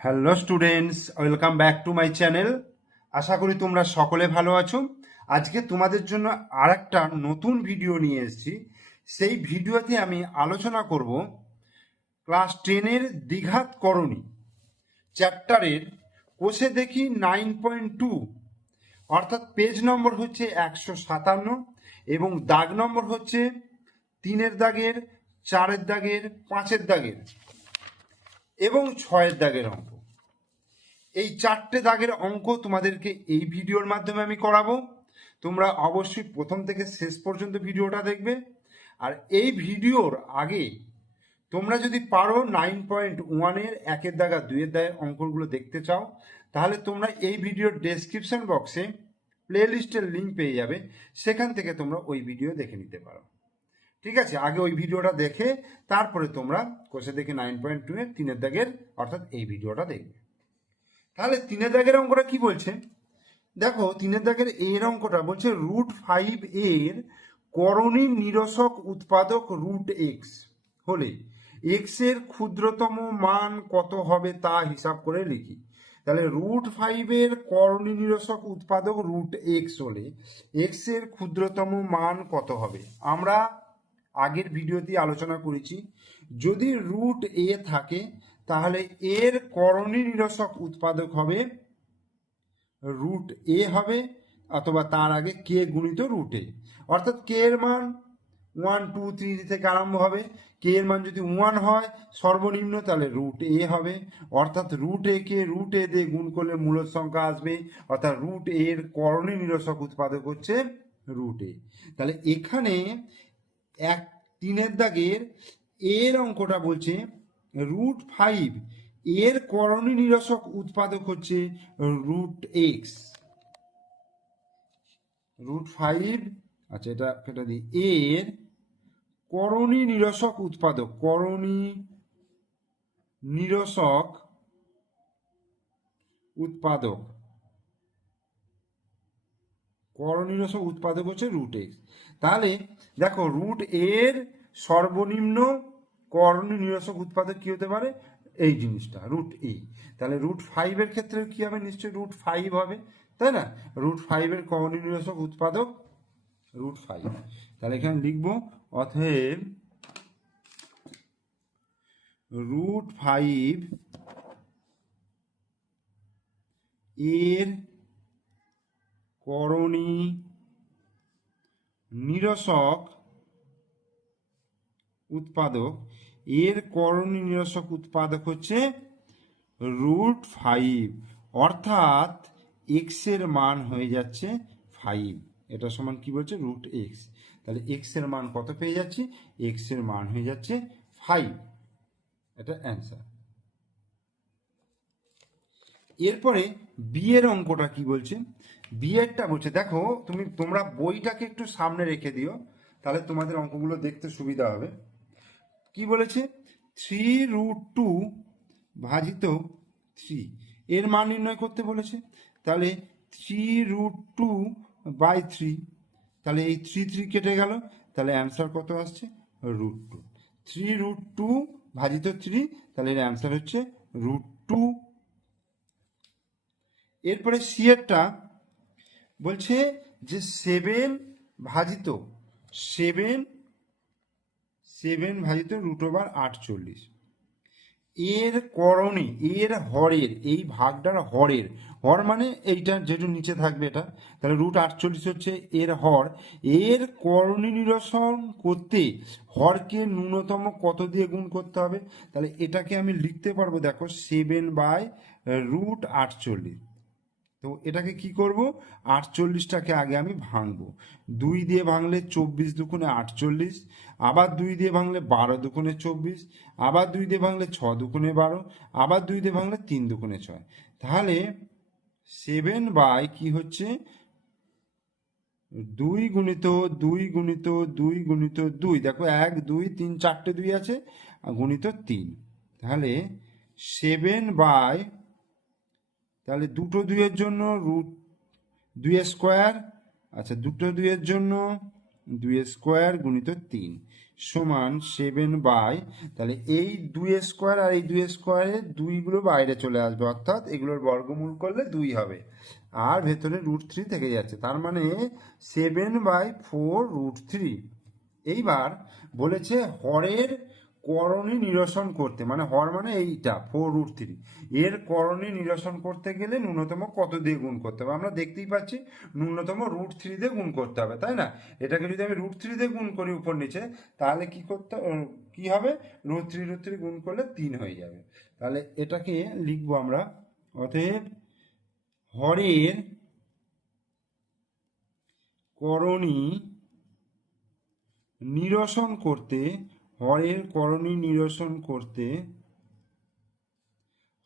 Hello students welcome back to my channel আশা করি তোমরা সকলে ভালো আছো। আজকে তোমাদের জন্য আর নতুন ভিডিও নিয়ে এসেছি। সেই ভিডিওতে আমি আলোচনা করব ক্লাস টেনের দ্বিঘাত করণী। চ্যাপ্টারের কোষে দেখি নাইন পয়েন্ট টু অর্থাৎ পেজ নম্বর হচ্ছে একশো সাতান্ন এবং দাগ নম্বর হচ্ছে তিনের দাগের, চারের দাগের, পাঁচের দাগের। এবং ছয়ের দাগের অঙ্ক। এই চারটে দাগের অঙ্ক তোমাদেরকে এই ভিডিওর মাধ্যমে আমি করাবো। তোমরা অবশ্যই প্রথম থেকে শেষ পর্যন্ত ভিডিওটা দেখবে। আর এই ভিডিওর আগে তোমরা যদি পারো নাইন পয়েন্ট ওয়ানের একের দাগা দুইয়ের দাগের অঙ্কগুলো দেখতে চাও, তাহলে তোমরা এই ভিডিওর ডেসক্রিপশন বক্সে প্লে লিস্টের লিঙ্ক পেয়ে যাবে। সেখান থেকে তোমরা ওই ভিডিও দেখে নিতে পারো। ঠিক আছে? আগে ওই ভিডিওটা দেখে তারপরে তোমরা কোষে দেখে নাইন পয়েন্ট টু এর তিনের দাগের, অর্থাৎ এই ভিডিওটা দেখবে। তাহলে তিনের দাগের অঙ্কটা কি বলছে? দেখো, তিনের দাগের এর অঙ্কটা বলছে রুট ফাইভ এর করণীর নিরসক উৎপাদক রুট এক্স হলে এক্সের ক্ষুদ্রতম মান কত হবে তা হিসাব করে লিখি। তাহলে রুট ফাইভের করণী নিরসক উৎপাদক রুট এক্স হলে এক্সের ক্ষুদ্রতম মান কত হবে? আমরা আগের ভিডিওতে আলোচনা করেছি। যদি রুট এ থাকে, তাহলে এর করণী নিরসক উৎপাদক হবে রুট এ হবে, অথবা তার আগে কে গুণিত রুট এ অর্থাৎ কে এর মান ওয়ান টু থ্রি থেকে আরম্ভ হবে। কে এর মান যদি ওয়ান হয়, সর্বনিম্ন তাহলে রুট এ হবে। অর্থাৎ রুট এ কে রুট এ দিয়ে গুণ করলে মূলত সংখ্যা আসবে। অর্থাৎ রুট এর করণী নিরসক উৎপাদক হচ্ছে রুট এ তাহলে এখানে এক তিনের দাগের এর অঙ্কটা বলছে রুট ফাইভ এর করণী নিরসক উৎপাদক হচ্ছে রুট এক্স রুট ফাইভ আচ্ছা এটা কেটে দিই, এর করণী নিরসক উৎপাদক, করণী নিরসক উৎপাদক। করণীরসক উৎপাদক হচ্ছে রুট এক্স তাহলে দেখো রুট এর সর্বনিম্ন করণী নিরসক উৎপাদক কি হতে পারে? এই জিনিসটা রুট এ তাহলে রুট ফাইভের ক্ষেত্রে কি হবে? নিশ্চয়ই রুট ফাইভ হবে, তাই না? রুট ফাইভের করণী নিরসক উৎপাদক রুট ফাইভ তাহলে এখানে লিখব, অতএব রুট ফাইভ এর করণী নিরসক উৎপাদক। এর করণী নিরসক উৎপাদক হচ্ছে রুট ফাইভ। অর্থাৎ এক্সের মান হয়ে যাচ্ছে ফাইভ। এটা সমান কি বলছে? রুট এক্স তাহলে এক্সের মান কত পেয়ে যাচ্ছে? এক্সের মান হয়ে যাচ্ছে ফাইভ। এটা অ্যান্সার। এরপরে বিয়ের অঙ্কটা কি বলছে? বিয়েরটা বলছে, দেখো, তুমি, তোমরা বইটাকে একটু সামনে রেখে দিও, তাহলে তোমাদের অঙ্কগুলো দেখতে সুবিধা হবে। কি বলেছে? থ্রি রুট টু ভাজিত থ্রি এর মান নির্ণয় করতে বলেছে। তাহলে three root two by three তাহলে এই থ্রি থ্রি কেটে গেল। তাহলে অ্যান্সার কত আসছে? Root two three root two ভাজিত থ্রি তাহলে এর অ্যান্সার হচ্ছে রুট টু এরপরে সিয়েরটা বলছে যে সেভেন ভাজিত, সেভেন সেভেন ভাজিত রুট ওভার আটচল্লিশ। এর করণে, এর হরের, এই ভাগটার হরের, হর মানে এইটা যেটু নিচে থাকবে এটা, তাহলে রুট আটচল্লিশ হচ্ছে এর হর। এর করণী নিরসন করতে হরকে ন্যূনতম কত দিয়ে গুণ করতে হবে? তাহলে এটাকে আমি লিখতে পারব, দেখো, সেভেন বাই রুট আটচল্লিশ। তো এটাকে কি করব? আটচল্লিশটাকে আগে আমি ভাঙবো। দুই দিয়ে ভাঙলে চব্বিশ দুগুণে আটচল্লিশ, আবার দুই দিয়ে ভাঙলে বারো দুগুণে চব্বিশ, আবার দুই দিয়ে ভাঙলে ছ দুগুণে বারো, আবার দুই দিয়ে ভাঙলে তিন দুগুণে ছয়। তাহলে সেভেন বাই কি হচ্ছে? দুই গুণিত দুই গুণিত দুই গুণিত দুই। দেখো এক, দুই, তিন, চারটে দুই আছে গুণিত তিন। তাহলে সেভেন বাই তাহলে দুটো দুইয়ের জন্য রুট দুই স্কোয়ার আচ্ছা দুটো দুইয়ের জন্য দুই স্কোয়ার গুণিত তিন সমান সেভেন বাই তাহলে এই দুই স্কোয়ার আর এই দুই স্কোয়ারের দুইগুলো বাইরে চলে আসবে, অর্থাৎ এগুলোর বর্গমূল করলে দুই হবে। আর ভেতরে রুট থ্রি থেকে যাচ্ছে, তার মানে seven by four root three এইবার বলেছে হরের করণী নিরসন করতে মানে হর মানে এইটা, ফোর রুট থ্রি। এর করণী নিরসন করতে গেলে ন্যূনতম কত দিয়ে গুণ করতে হবে? আমরা দেখতেই পাচ্ছি ন্যূনতম রুট থ্রি দিয়ে গুণ করতে হবে, তাই না? এটাকে যদি আমি রুট থ্রি দিয়ে গুণ করি উপর নিচে, তাহলে কি করতে কি হবে? রুট থ্রি রুট থ্রি গুণ করলে তিন হয়ে যাবে। তাহলে এটাকে লিখব আমরা, অতএব হরের করণী নিরসন করতে হরের করণী নিরসন করতে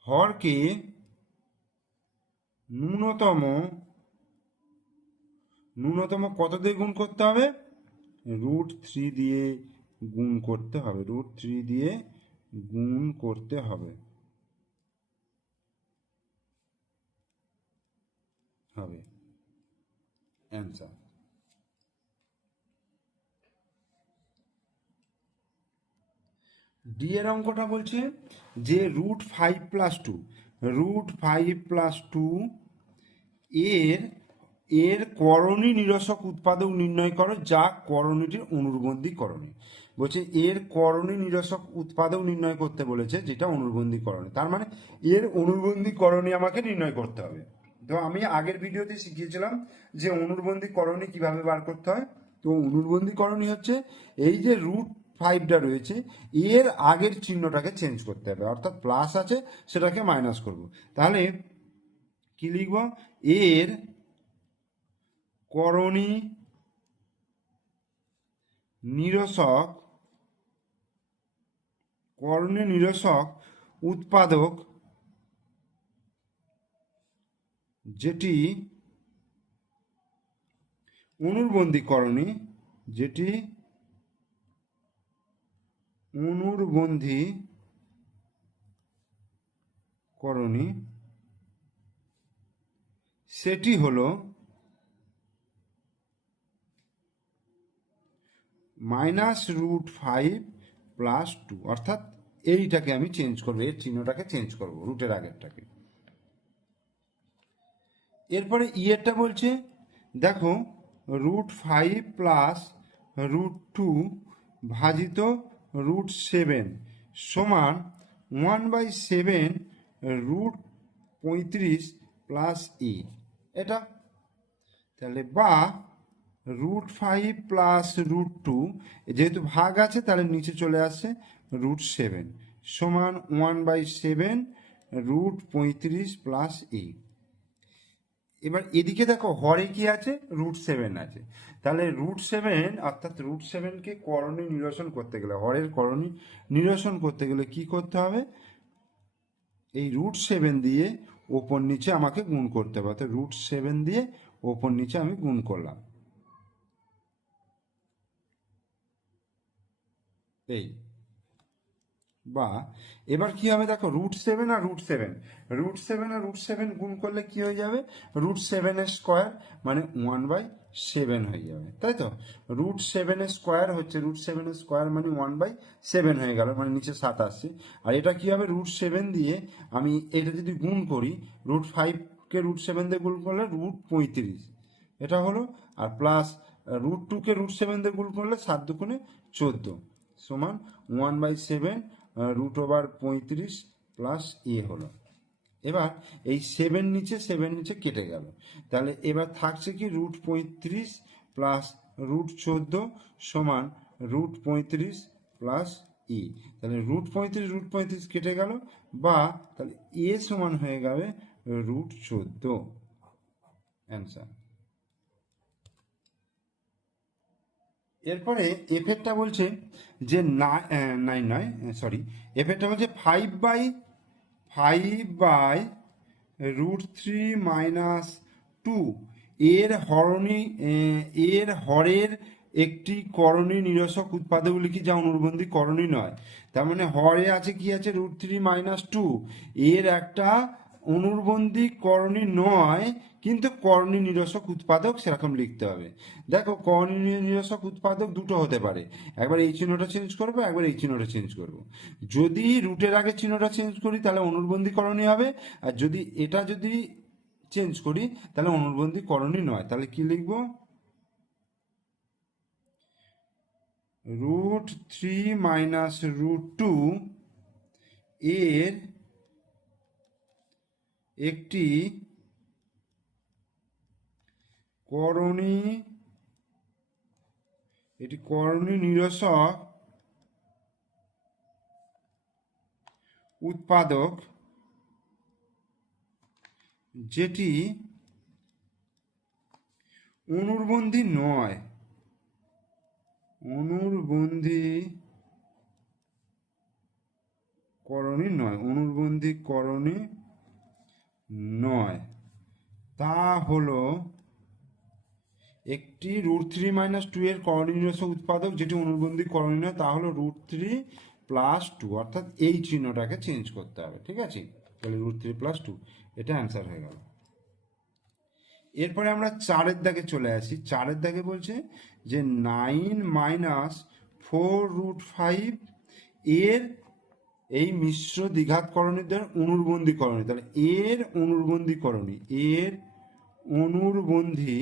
হরকে ন্যূনতম ন্যূনতম কত দিয়ে গুণ করতে হবে? রুট থ্রি দিয়ে গুণ করতে হবে, রুট থ্রি দিয়ে গুণ করতে হবে। হবে। অ্যান্সার। ডি এর অঙ্কটা বলছে যে root five plus two root five plus two এর এর করণী নিরসক উৎপাদক নির্ণয় করো যা করণীটির অনুর্বন্ধী করণী বলছে এর করণী নিরসক উৎপাদক নির্ণয় করতে বলেছে যেটা অনুর্বন্ধী করণী তার মানে এর অনুর্বন্ধী করণী আমাকে নির্ণয় করতে হবে। তো আমি আগের ভিডিওতে শিখিয়েছিলাম যে অনুর্বন্ধী করণী কীভাবে বার করতে হয়। তো অনুর্বন্ধী করণী হচ্ছে এই যে রুট ফাইভটা রয়েছে, এর আগের চিহ্নটাকে চেঞ্জ করতে হবে। অর্থাৎ প্লাস আছে, সেটাকে মাইনাস করব। তাহলে কি লিখব? এর করণী নিরসক করণী নিরসক উৎপাদক যেটি অনুর্বন্ধীকরণী যেটি অনুর্বন্ধী করণী। সেটি হলো minus root five plus two. অর্থাৎ এইটাকে আমি চেঞ্জ করব, এর চিহ্নটাকে চেঞ্জ করব, রুটের আগেরটাকে। এরপরে ইয়েরটা বলছে, দেখো, root five plus root two ভাজিত রুট সেভেন সমান ওয়ান বাই সেভেন রুট পঁয়ত্রিশ প্লাস ই এটা? তাহলে বা root five plus root two যেহেতু ভাগ আছে, তাহলে নিচে চলে আসে রুট সেভেন সমান ওয়ান বাই সেভেন রুট পঁয়ত্রিশ প্লাস ই এবার এদিকে দেখো, হরে কি আছে? রুট সেভেন আছে। তাহলে রুট সেভেন অর্থাৎ রুট সেভেনকে করণী নিরসন করতে গেলে, হরের করণী নিরসন করতে গেলে কি করতে হবে? এই রুট সেভেন দিয়ে ওপর নিচে আমাকে গুণ করতে হবে। অর্থাৎ রুট সেভেন দিয়ে ওপর নিচে আমি গুণ করলাম। এই। বা এবার কি হবে দেখো রুট সেভেন আর রুট সেভেন রুট সেভেন আর রুট সেভেন গুণ করলে কি হয়ে যাবে? রুট সেভেনের স্কোয়ার মানে ওয়ান বাই সেভেন হয়ে যাবে, তাই তো? রুট সেভেনের স্কোয়ার হচ্ছে রুট সেভেনের স্কোয়ার মানে ওয়ান বাই সেভেন হয়ে গেল মানে নিচে সাত আসছে। আর এটা কি হবে? রুট সেভেন দিয়ে আমি এটা যদি গুণ করি রুট ফাইভকে রুট সেভেন দিয়ে গুণ করলে রুট পঁয়ত্রিশ। এটা হলো, আর প্লাস রুট টুকে রুট সেভেন দিয়ে গুণ করলে সাত দুগুণে চোদ্দ। সমান one by seven root over পঁয়ত্রিশ প্লাস এ হলো। এবার এই সেভেন নিচে সেভেন নিচে কেটে গেল। তাহলে এবার থাকছে কি রুট পঁয়ত্রিশ প্লাস রুট চোদ্দ সমান রুট পঁয়ত্রিশ প্লাস ই তাহলে রুট পঁয়ত্রিশ রুট পঁয়ত্রিশ কেটে গেল বা তাহলে এ সমান হয়ে যাবে রুট চোদ্দ। অ্যান্সার এরপরে এফেক্টটা বলছে যে নাইন নয় সরি এফেক্টটা বলছে five by five by root three minus two এর হরণী এর হরের একটি করণী নিরসক উৎপাদকগুলি কি যা অনুবন্ধী করণী নয়। তার মানে হরে আছে কি আছে? রুট থ্রি মাইনাস টু এর একটা অনুর্বন্ধী করণী নয়, কিন্তু করণী নিরসক উৎপাদক সেরকম লিখতে হবে। দেখো, করণী নিরসক উৎপাদক দুটো হতে পারে। একবার এই চিহ্নটা চেঞ্জ করব, একবার এই চিহ্নটা চেঞ্জ করব। যদি রুটের আগে চিহ্নটা চেঞ্জ করি, তাহলে অনুর্বন্ধী করণী হবে। আর যদি এটা যদি চেঞ্জ করি, তাহলে অনুর্বন্ধী করণী নয়। তাহলে কি লিখব? Root three minus root two এর একটি করণী এটি করণী নিরসক উৎপাদক যেটি অনুর্বন্ধী নয়। অনুর্বন্ধী করণী নয়। অনুর্বন্ধী করণী নয়। তা হলো একটি রুট থ্রি মাইনাস টু এর করণী নিরসক উৎপাদক যেটি অনুবন্ধী করণী নয় তা হলো রুট থ্রি প্লাস টু অর্থাৎ এই চিহ্নটাকে চেঞ্জ করতে হবে, ঠিক আছে? তাহলে রুট থ্রি প্লাস টু এটা অ্যান্সার হয়ে গেল। এরপরে আমরা চারের দাগে চলে আসি। চারের দাগে বলছে যে nine minus four root five এর এই মিশ্র দ্বিঘাত করণীদের অনুর্বন্ধী করণী তাহলে এর অনুর্বন্ধী করণী এর অনুর্বন্ধী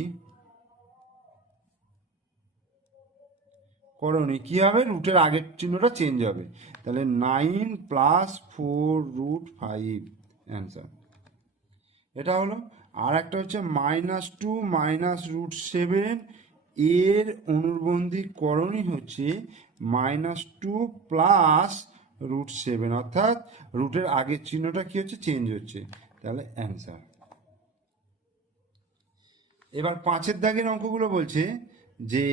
করণী কি হবে? রুটের আগের চিহ্নটা চেঞ্জ হবে। তাহলে nine plus four root five answer এটা হলো, আর একটা হচ্ছে minus two minus root seven এর অনুর্বন্ধী করণী হচ্ছে minus two plus root seven অর্থাৎ রুটের আগের চিহ্নটা কি হচ্ছে? চেঞ্জ হচ্ছে। তাহলে অ্যান্সার এবার পাঁচের দাগের অঙ্কগুলো বলছে যে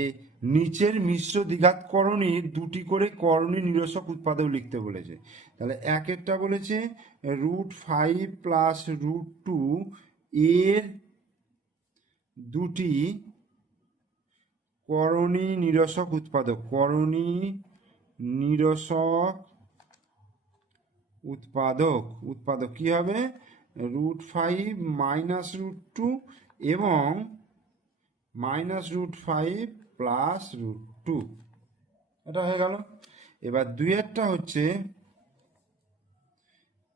নিচের মিশ্র দ্বিঘাত করণীর দুটি করে করণী নিরসক উৎপাদক লিখতে বলেছে। তাহলে একেরটা বলেছে root five plus root two এর দুটি করণী নিরসক উৎপাদক, করণী নিরসক উৎপাদক উৎপাদক কি হবে? Root five minus root two এবং minus root five plus root two এটা হয়ে গেল। এবার দুইয়েরটা হচ্ছে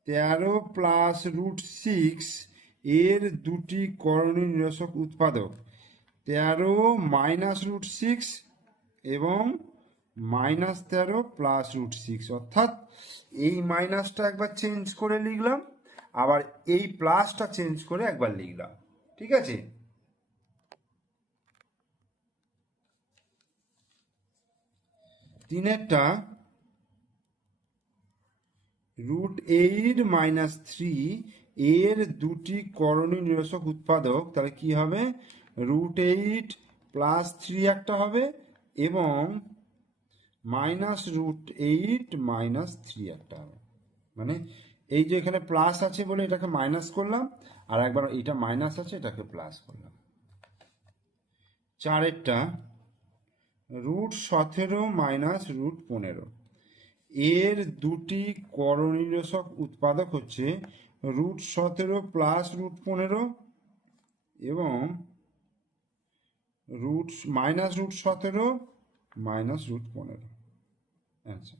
তেরো প্লাস রুট সিক্স এর দুটি করণীয় নিরসক উৎপাদক। তেরো মাইনাস রুট সিক্স এবং মাইনাস তেরো প্লাস রুট সিক্স অর্থাৎ এই মাইনাসটা একবার চেঞ্জ করে লিখলাম, আবার এই প্লাসটা চেঞ্জ করে একবার লিখলাম, ঠিক আছে? তিনেরটা রুট এইট মাইনাস থ্রি এর দুটি করণী নিরসক উৎপাদক, তাহলে কি হবে? রুট এইট প্লাস থ্রি একটা হবে, এবং minus root eight minus three একটা। মানে এই যে এখানে প্লাস আছে বলে এটাকে মাইনাস করলাম, আর একবার এটা মাইনাস আছে, এটাকে প্লাস করলাম। চারেরটা রুট সতেরো মাইনাস রুট পনেরো। এর দুটি করণীরসক উৎপাদক হচ্ছে রুট সতেরো প্লাস রুট পনেরো এবং রুট মাইনাস রুট সতেরো মাইনাস রুট পনেরো। আচ্ছা।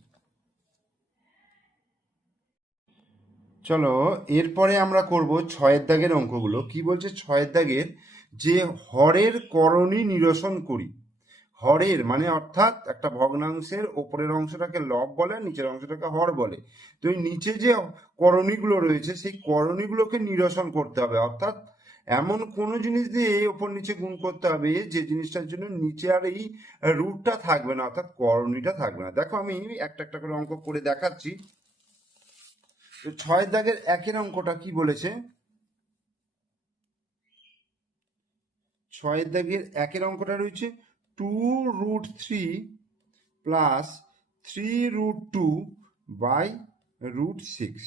চলো, এরপরে আমরা করব ছয়ের দাগের অঙ্কগুলো। কি বলছে? ছয়ের দাগের যে হরের করণী নিরসন করি। হরের মানে অর্থাৎ একটা ভগ্নাংশের ওপরের অংশটাকে লব বলে, নিচের অংশটাকে হর বলে। তো এই নিচে যে করণীগুলো রয়েছে, সেই করণীগুলোকে নিরসন করতে হবে। অর্থাৎ এমন কোনো জিনিস দিয়ে ওপর নিচে গুণ করতে হবে যে জিনিসটার জন্য নিচে আর এই রুটটা থাকবে না, অর্থাৎ করণীটা থাকবে না। দেখো আমি একটা একটা করে অঙ্ক করে দেখাচ্ছি। তো ছয় দাগের একের অঙ্কটা কি বলেছে? ছয়ের দাগের একের অঙ্কটা রয়েছে two root three plus three root two by root six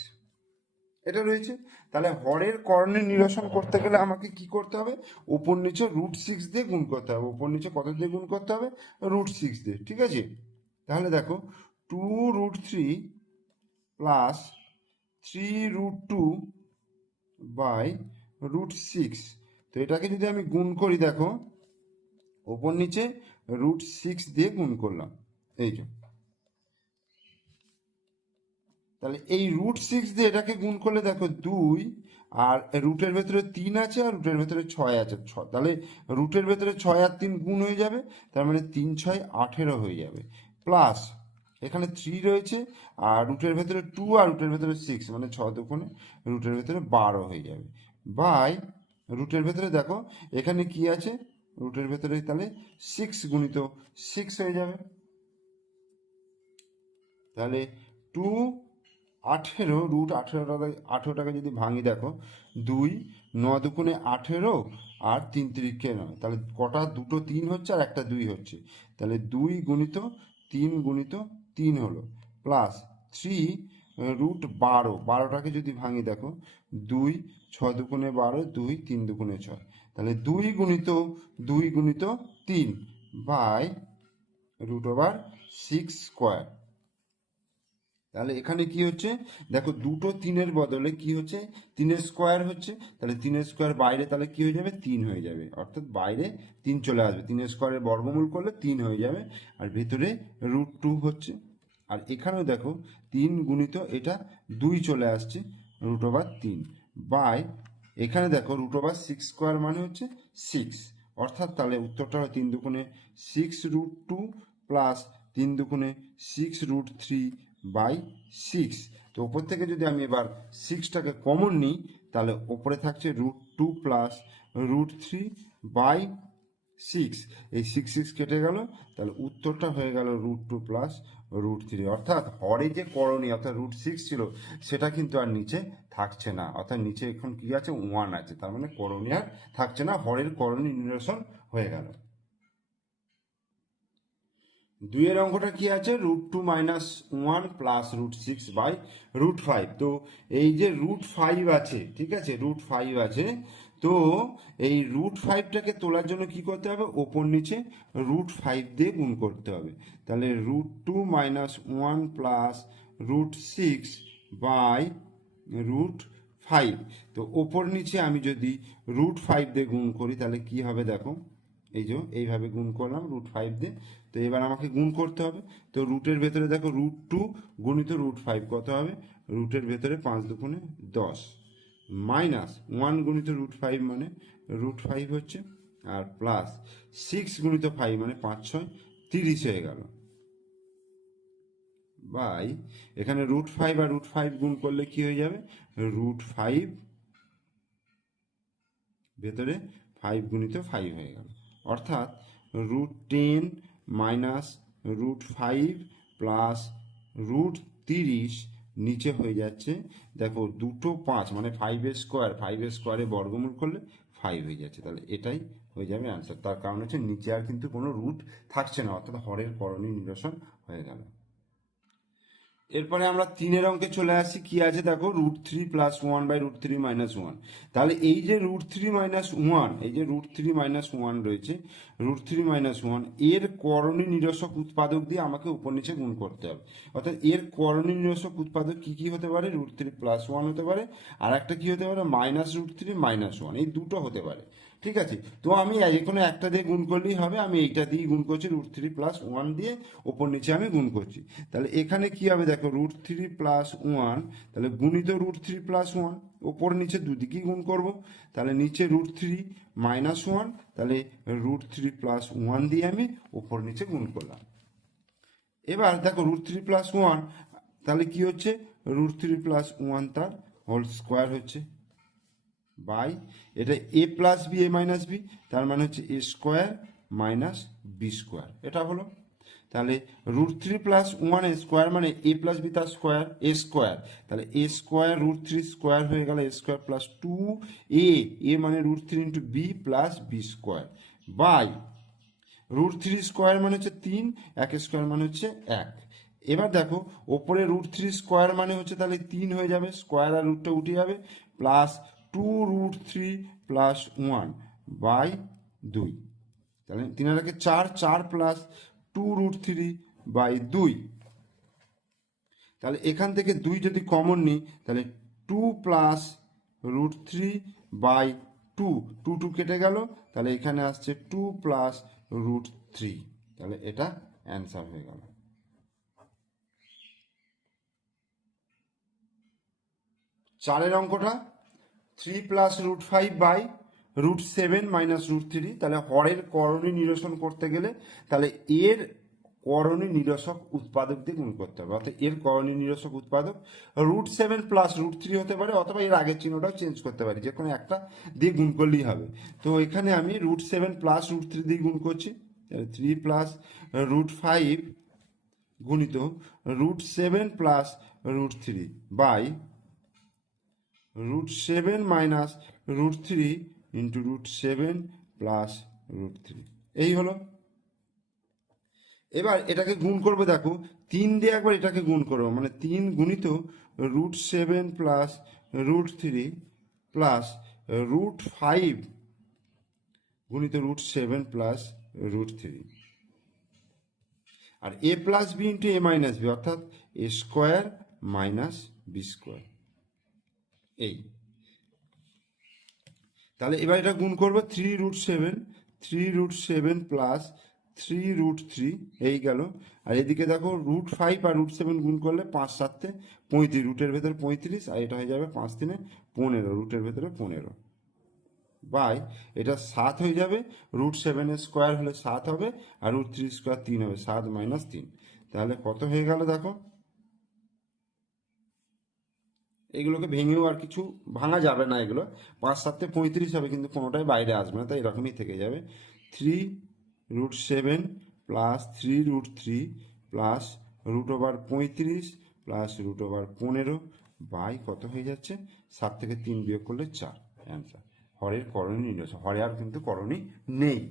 এটা রয়েছে। তাহলে হরের কর্ণের নিরসন করতে গেলে আমাকে কি করতে হবে? উপর নিচে রুট সিক্স দিয়ে গুণ করতে হবে। উপর নিচে কত দিয়ে গুণ করতে হবে? রুট সিক্স দিয়ে, ঠিক আছে? তাহলে দেখো two root three plus three root two by root six তো এটাকে যদি আমি গুণ করি, দেখো ওপর নিচে রুট সিক্স দিয়ে গুণ করলাম। এই যে তাহলে এই রুট সিক্স দিয়ে এটাকে গুণ করলে দেখো দুই, আর রুটের ভেতরে তিন আছে আর রুটের ভেতরে ছয় আছে, ছ। তাহলে রুটের ভেতরে ছয় আর তিন গুণ হয়ে যাবে, তার মানে তিন, ছয় আঠেরো হয়ে যাবে। প্লাস এখানে থ্রি রয়েছে, আর রুটের ভেতরে টু আর রুটের ভেতরে সিক্স মানে ছ দুগুণে রুটের ভেতরে বারো হয়ে যাবে। বাই রুটের ভেতরে দেখো, এখানে কি আছে? রুটের ভেতরে তাহলে সিক্স গুণিত সিক্স হয়ে যাবে। তাহলে টু আঠেরো রুট আঠেরো টাকা আঠেরো টাকা যদি ভাঙি দেখো, দুই ন দুগুণে আঠেরো আর তিন তিরিখে নয়। তাহলে কটা দুটো তিন হচ্ছে আর একটা দুই হচ্ছে। তাহলে দুই গুণিত তিন গুণিত তিন হলো। প্লাস থ্রি রুট বারো, বারোটাকে যদি ভাঙি দেখো, দুই ছ দুগুণে বারো, দুই, তিন দুগুণে ছয়। তাহলে দুই গুণিত দুই গুণিত তিন by root over six square তাহলে এখানে কি হচ্ছে? দেখো দুটো তিনের বদলে কি হচ্ছে? তিনের স্কোয়ার হচ্ছে, তাহলে তিনের স্কোয়ার বাইরে তাহলে কি হয়ে যাবে? তিন হয়ে যাবে। অর্থাৎ বাইরে তিন চলে আসবে। তিনের স্কোয়ারের বর্গমূল করলে তিন হয়ে যাবে আর ভেতরে রুট টু হচ্ছে। আর এখানেও দেখো তিন গুণিত এটা দুই চলে আসছে রুট ওভার তিন। বাই এখানে দেখো রুট ওভার সিক্স স্কোয়ার মানে হচ্ছে সিক্স অর্থাৎ তাহলে উত্তরটা হয় তিন দুগুণে সিক্স রুট টু প্লাস তিন দুগুণে six root three by six তো ওপর থেকে যদি আমি এবার সিক্সটাকে কমন নিই, তাহলে ওপরে থাকছে root two plus root three by six এই সিক্স সিক্স কেটে গেল, তাহলে উত্তরটা হয়ে গেল root two plus root three অর্থাৎ হরে যে করণীয়, অর্থাৎ রুট সিক্স ছিল, সেটা কিন্তু আর নিচে থাকছে না। অর্থাৎ নিচে এখন কি আছে? ওয়ান আছে। তার মানে করণীয় আর থাকছে না। হরের করণীয় নিরসন হয়ে গেল। দুইয়ের অঙ্কটা কি আছে? Root two minus one plus root six by root five তো এই যে রুট ফাইভ আছে, ঠিক আছে? রুট ফাইভ আছে। তো এই রুট ফাইভটাকে তোলার জন্য কি করতে হবে? ওপর নিচে রুট ফাইভ দিয়ে গুণ করতে হবে। তাহলে root two minus one plus root six by root five তো ওপর নিচে আমি যদি রুট ফাইভ দিয়ে গুণ করি, তাহলে কি হবে দেখো? এই যে, এইভাবে গুণ করলাম রুট ফাইভ দিয়ে। তো এবার আমাকে গুণ করতে হবে। তো রুটের ভেতরে দেখো রুট টু গুণিত রুট ফাইভ কত হবে? রুটের ভেতরে পাঁচ দুগুণে দশ। মাইনাস ওয়ান গুণিত রুট ফাইভ মানে রুট ফাইভ হচ্ছে, আর প্লাস সিক্স গুণিত ফাইভ মানে পাঁচ, ছয়, তিরিশ হয়ে গেল। বাই এখানে রুট ফাইভ আর রুট ফাইভ গুণ করলে কি হয়ে যাবে? রুট ফাইভ ভেতরে ফাইভ গুণিত ফাইভ হয়ে গেল। অর্থাৎ root ten minus root five plus root তিরিশ নিচে হয়ে যাচ্ছে। দেখো দুটো পাঁচ মানে ফাইভের স্কোয়ার ফাইভের স্কোয়ারে বর্গমূল করলে ফাইভ হয়ে যাচ্ছে। তাহলে এটাই হয়ে যাবে অ্যান্সার তার কারণ হচ্ছে নিচে আর কিন্তু কোনো রুট থাকছে না, অর্থাৎ হরের করণীয় নিরসন হয়ে গেল এরপরে আমরা তিনের অঙ্কে চলে আসছি। কি আছে দেখো? Root three plus one by root three minus one তাহলে এই যে রুট থ্রি মাইনাস ওয়ান এই যে রুট থ্রি মাইনাস ওয়ান রয়েছে রুট থ্রি মাইনাস ওয়ানের করণী নিরসক উৎপাদক দিয়ে আমাকে উপর নিচে গুণ করতে হবে। অর্থাৎ এর করণী নিরসক উৎপাদক কি কি হতে পারে? রুট থ্রি প্লাস ওয়ান হতে পারে। আর একটা কি হতে পারে? Minus root three minus one এই দুটো হতে পারে। ঠিক আছে? তো আমি যে কোনো একটা দিয়ে গুণ করলেই হবে, আমি এইটা দিয়ে গুণ করছি রুট থ্রি প্লাস ওয়ান দিয়ে ওপর নিচে আমি গুণ করছি। তাহলে এখানে কি হবে? দেখো রুট থ্রি প্লাস ওয়ান তাহলে গুণিত রুট থ্রি প্লাস ওয়ান ওপর নিচে দুদিকেই গুণ করব। তাহলে নিচে রুট থ্রি মাইনাস ওয়ান তাহলে রুট থ্রি প্লাস ওয়ান দিয়ে আমি ওপর নিচে গুণ করলাম। এবার দেখো রুট থ্রি প্লাস ওয়ান তাহলে কি হচ্ছে? রুট থ্রি প্লাস ওয়ান তার হোল স্কোয়ার হচ্ছে। বাই, এটা A plus B A minus B তার মানে হচ্ছে A square minus B square এটা হলো, তাহলে root three plus one square মানে এ প্লাস বি তার স্কোয়ার এ স্কোয়ার তাহলে A square root three square হয়ে গেল A square plus two A A মানে root three into B plus B square by root three square মানে হচ্ছে তিন, এক স্কোয়ার মানে হচ্ছে এক। এবার দেখো, ওপরে রুট থ্রি স্কোয়ার মানে হচ্ছে তাহলে তিন হয়ে যাবে স্কোয়ার আর রুটটা উঠে যাবে plus two root three plus one by দুই। তাহলে তিন একে চার চার plus two root three by দুই। তাহলে এখান থেকে দুই যদি কমন নিই, তাহলে two plus root three by two two two কেটে গেল। তাহলে এখানে আসছে টু প্লাস রুট থ্রি তাহলে এটা অ্যান্সার হয়ে গেল। চারের অঙ্কটা three plus root five by root seven minus root three তাহলে হরের করণী নিরসন করতে গেলে তাহলে এর করণী নিরসক উৎপাদক দিয়ে গুণ করতে হবে। অর্থাৎ এর করণী নিরসক উৎপাদক root seven plus root three হতে পারে, অথবা এর আগের চিহ্নটাও চেঞ্জ করতে পারি, যে কোনো একটা দিয়ে গুণ করলেই হবে। তো এখানে আমি root seven plus root three দিয়ে গুণ করছি থ্রি প্লাস রুট ফাইভ গুণিত root seven plus root three by root seven minus root three into root seven plus root three এই হলো। এবার এটাকে গুণ করবে, দেখো, তিন দিয়ে একবার এটাকে গুণ করব মানে তিন গুণিত root seven plus root three plus root five গুণিত root seven plus root three R A plus B into A minus B অর্থাৎ A square minus B square এই। তাহলে এবার এটা গুণ করব three root seven three root seven plus three root three এই গেল। আর এদিকে দেখো রুট ফাইভ আর রুট সেভেন গুণ করলে পাঁচ সাতে পঁয়ত্রিশ, রুটের ভেতরে পঁয়ত্রিশ, আর এটা হয়ে যাবে পাঁচ তিনে পনেরো, রুটের ভেতরে পনেরো। বাই, এটা সাত হয়ে যাবে রুট সেভেনের স্কোয়ার হলে সাত হবে, আর রুট থ্রি স্কোয়ার তিন হবে, সাত মাইনাস তিন। তাহলে কত হয়ে গেল দেখো? এগুলোকে ভেঙেও আর কিছু ভাঙা যাবে না এগুলো। পাঁচ সাতে পঁয়ত্রিশ হবে, কিন্তু কোনোটাই বাইরে আসবে না, তাই এরকমই থেকে যাবে। Three root seven plus three root three plus root over পঁয়ত্রিশ প্লাস রুট ওভার পনেরো বাই কত হয়ে যাচ্ছে? সাত থেকে তিন বিয়োগ করলে চার। অ্যান্সার হরের করণী নির্ণয় হরে আর কিন্তু করণী নেই।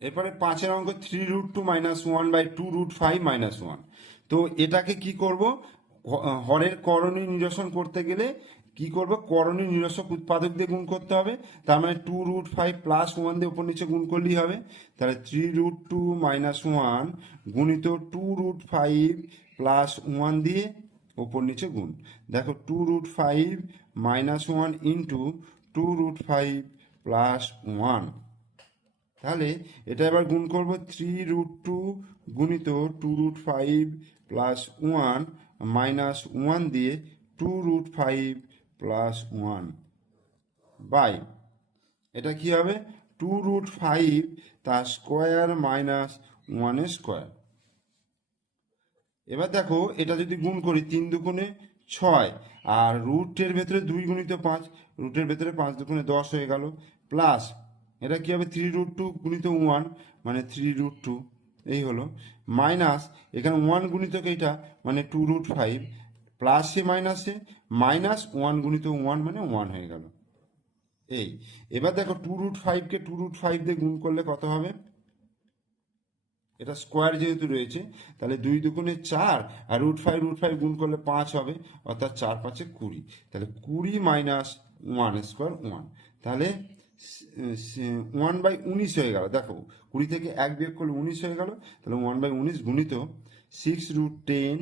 এরপরে পাঁচের অঙ্ক three root two minus one by two root five minus one তো এটাকে কি করব? হরের করণী নিরসন করতে গেলে কি করব? করণী নিরসক উৎপাদক দিয়ে গুণ করতে হবে। তার মানে two root five plus one দিয়ে উপর নিচে গুণ করলেই হবে। তাহলে three root two minus one গুণিত two root five plus one দিয়ে ওপর নিচে গুণ। দেখো two root five minus one into two root five plus one তাহলে এটা এবার গুণ করব থ্রি রুট টু গুণিত two root five plus one minus one দিয়ে two root five plus one by এটা কি হবে? টু রুট ফাইভ তার স্কোয়ার মাইনাস ওয়ানের স্কোয়ার এবার দেখো, এটা যদি গুণ করি তিন দুগুণে ছয়, আর রুটের ভেতরে দুই গুণিত পাঁচ রুটের ভেতরে পাঁচ দুগুণে দশ হয়ে গেল। প্লাস এটা কি হবে? থ্রি রুট টু গুণিত ওয়ান মানে থ্রি রুট টু এই হলো। মাইনাস, এখানে ওয়ান গুণিতক এইটা মানে টু রুট ফাইভ প্লাসে মাইনাসে মাইনাস ওয়ান গুণিত ওয়ান মানে ওয়ান হয়ে গেল। এই, এবার দেখো টু রুট ফাইভকে টু রুট ফাইভ দিয়ে গুণ করলে কত হবে? এটা স্কোয়ার যেহেতু রয়েছে, তাহলে দুই দুগুণে চার, আর রুট ফাইভ রুট ফাইভ গুণ করলে পাঁচ হবে, অর্থাৎ চার পাঁচে কুড়ি। তাহলে কুড়ি মাইনাস ওয়ান স্কোয়ার ওয়ান তাহলে ওয়ান বাই উনিশ হয়ে গেল। দেখো, কুড়ি থেকে এক বিয়োগ করলে উনিশ হয়ে গেল, তাহলে ওয়ান বাই উনিশ গুণিত six root ten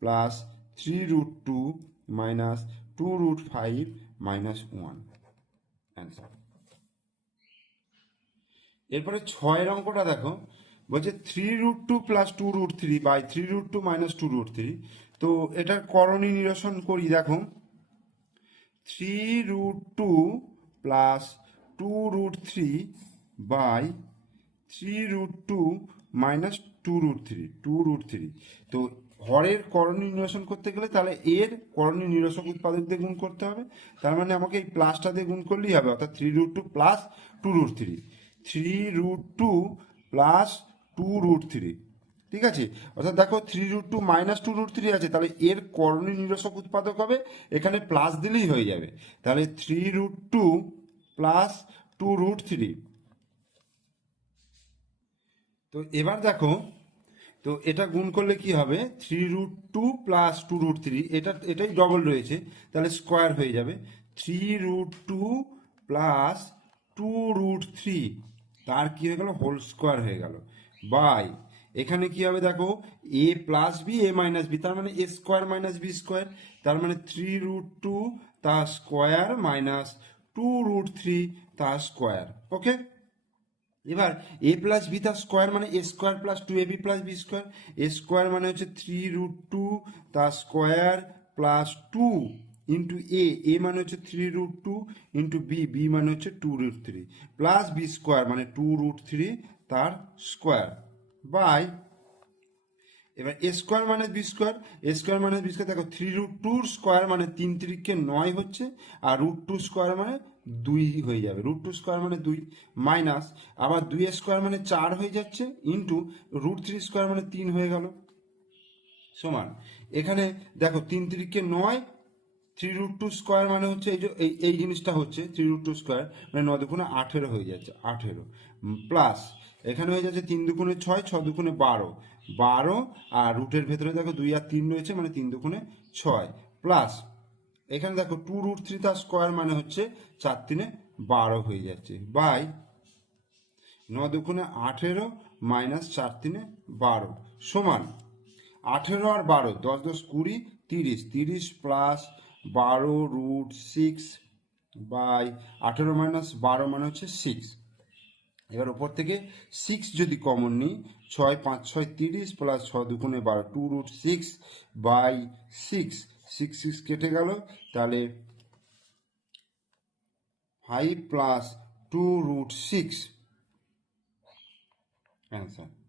plus three root two minus two root five minus one answer এরপরে ছয়ের অঙ্কটা দেখো, বলছে three root two plus two root three by three root two minus two root three তো এটার করণী নিরসন করি, দেখো। Three root two plus two root three by three root two minus two root three two root three তো হরের করণী নিরসন করতে গেলে তাহলে এর করণী নিরসক উৎপাদক দিয়ে গুণ করতে হবে। তার মানে আমাকে এই প্লাসটা দিয়ে গুণ করলেই হবে, অর্থাৎ three root two plus two root three three root two plus two root three ঠিক আছে? অর্থাৎ দেখো three root two minus two root three আছে, তাহলে এর করণী নিরসক উৎপাদক হবে, এখানে প্লাস দিলেই হয়ে যাবে। তাহলে three root two plus two root three তো এবার দেখো, তো এটা গুণ করলে কি হবে? Three root two plus two root three এটা, এটাই ডবল রয়েছে, তাহলে স্কোয়ার হয়ে যাবে। Three root two plus two root three তার কি হয়ে গেল? হোল স্কোয়ার হয়ে গেল। বাই এখানে কি হবে দেখো? A plus B A minus B তার মানে A square minus B square তার মানে থ্রি রুট টু তার square minus two root three তার স্কোয়ার, ওকে? এবার এ প্লাস বি তার স্কোয়ার মানে A square plus two A B plus B square, A square মানে হচ্ছে থ্রি রুট টু তার square plus two into A A মানে হচ্ছে three root two into B B মানে হচ্ছে two root three, plus B square মানে two root three তার square, by এবার এ স্কোয়ার মানে বি স্কোয়ার এ স্কোয়ার মানে বি স্কোয়ার দেখো থ্রি রুট টুর স্কোয়ার মানে তিন তিরিখকে নয় হচ্ছে, আর রুট টু স্কোয়ার মানে দুই হয়ে যাবে। রুট টু স্কোয়ার মানে দুই মাইনাস আবার দুই স্কোয়ার মানে চার হয়ে যাচ্ছে ইন্টু রুট থ্রি স্কোয়ার মানে তিন হয়ে গেল। সমান। এখানে দেখো তিন তিরিখকে নয় থ্রি রুট টু স্কোয়ার মানে হচ্ছে এই যে, এই এই জিনিসটা হচ্ছে থ্রি রুট টু স্কোয়ার মানে ন দুগুণে আঠেরো হয়ে যাচ্ছে, আঠেরো। প্লাস এখানে হয়ে যাচ্ছে তিন দুগুণে ছয়, ছ দুগুণে বারো। বারো আর রুটের ভেতরে দেখো দুই আর তিন রয়েছে মানে তিন দুগুণে ছয়। প্লাস, এখানে দেখো টু রুট থ্রি তার স্কোয়ার মানে হচ্ছে চার তিনে বারো হয়ে যাচ্ছে। বাই, ন দুগুণে আঠেরো মাইনাস চার তিনে বারো। সমান, আঠেরো আর বারো, দশ দশ কুড়ি, তিরিশ। তিরিশ প্লাস বারো রুট সিক্স বাই আঠেরো মাইনাস বারো মানে হচ্ছে সিক্স। এবার উপর থেকে সিক্স যদি কমন নিই, ছয়, পাঁচ, ছয়, তিরিশ প্লাস ছ দুগুণে বারো two root six by six six six কেটে গেল, তাহলে five plus two root six answer